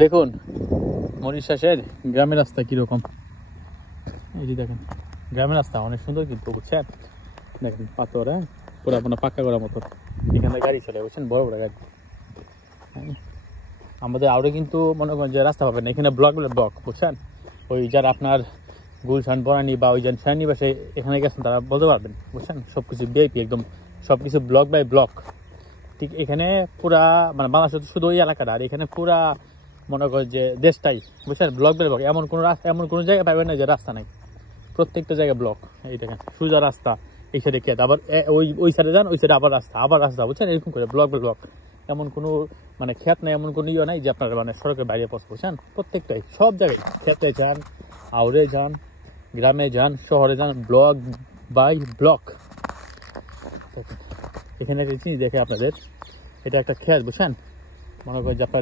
দেখুন মরিশাসের গ্রামের রাস্তা কীরকম, এই যে দেখেন গ্রামের রাস্তা অনেক সুন্দর কিন্তু বুঝছেন, দেখেন পাথর, হ্যাঁ পুরো আপনার পাক্কা করার মতো, এখানে গাড়ি চলে বুঝছেন, বড় বড় গাড়ি। আমাদের আরও কিন্তু মনে করেন যে রাস্তা পাবেন না, এখানে ব্লক ব্লক বুঝছেন, ওই যারা আপনার গুলশান বনানী বা ওই যে সেনানিবাসে এখানে গেছেন তারা বলতে পারবেন বুঝছেন, সব কিছু ভিআইপি একদম, সব কিছু ব্লক বাই ব্লক। ঠিক এখানে পুরা মানে বাংলাদেশ শুধু ওই এলাকাটা, আর এখানে পুরা মনে করেন যে দেশটাই বুঝছেন ব্লক বাই ব্লক, এমন কোনো রাস্তা এমন কোনো জায়গায় পাবেন না যে রাস্তা নাই, প্রত্যেকটা জায়গায় ব্লক। এই দেখেন সোজা রাস্তা, এই সাইডে খেত, আবার ওই সাইডে যান, ওই সাইডে আবার রাস্তা বুঝছেন, এরকম করে ব্লক বাই ব্লক। এমন কোনো মানে খেত নাই, এমন কোনো ইয়ে নাই যে আপনার মানে সড়কের বাইরে পৌঁছ বুঝছেন, প্রত্যেকটাই সব জায়গায়, খেতে যান, আউরে যান, গ্রামে যান, শহরে যান, ব্লক বাই ব্লক। এখানে একটা জিনিস দেখে আপনাদের, এটা একটা খেত বুঝছেন, মনে করেন যে আপনার